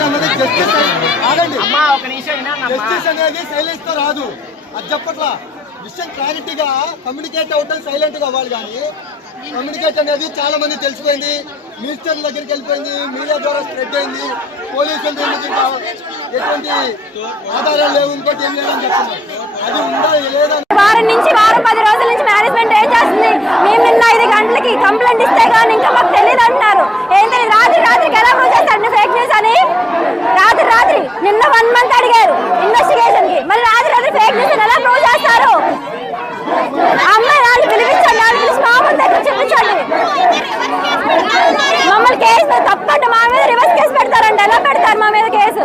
Harassment అన్నది justice అనేది silence తో రాదు. అది చెప్పట్లా విషయం క్లారిటీగా కమ్యూనికేట్ అవటం సైలెంట్ గా అవ్వాలి. కానీ కమ్యూనికేట్ అనేది చాలా మంది తెలిసిపోయింది, మినిస్టర్ల దగ్గరికి వెళ్ళిపోయింది, మీడియా ద్వారా స్ప్రెడ్ అయింది. పోలీసులు ఎటువంటి ఆధారాలు లేవు, ఇంకోటి ఏం లేదని చెప్తున్నారు. అది ఉందా లేదా? వారం 10 రోజుల నుంచి మేనేజ్మెంట్ ఏం చేస్తుంది? మేము నిన్న 5 గంటలకి కంప్లైంట్ ఇస్తే కానీ ఇంకా మాకు తెలియదు అంటున్నారు. ఏంటి రాత్రికి ఎలా ప్రూవ్ చేస్తారు ఫేక్ న్యూస్ అని? రాత్రి నిన్న 1 month అడిగారు ఇన్వెస్టిగేషన్ కి, మరి రాత్రి ఫేక్ న్యూస్ ఎలా ప్రూవ్ చేస్తారు? అమ్మాయి వాళ్ళు పిలిపించండి, వాళ్ళు పిలిచి మా ముందు దగ్గర చూపించండి. మమ్మల్ని కేసు తప్పంటే మా మీద రివర్స్ కేసు పెడతారండి. ఎలా పెడతారు మా మీద కేసు?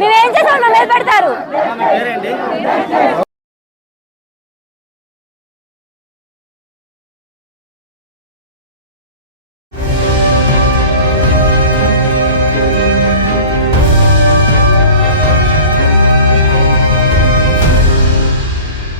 మేమేం చేసాం మా మీద పెడతారు?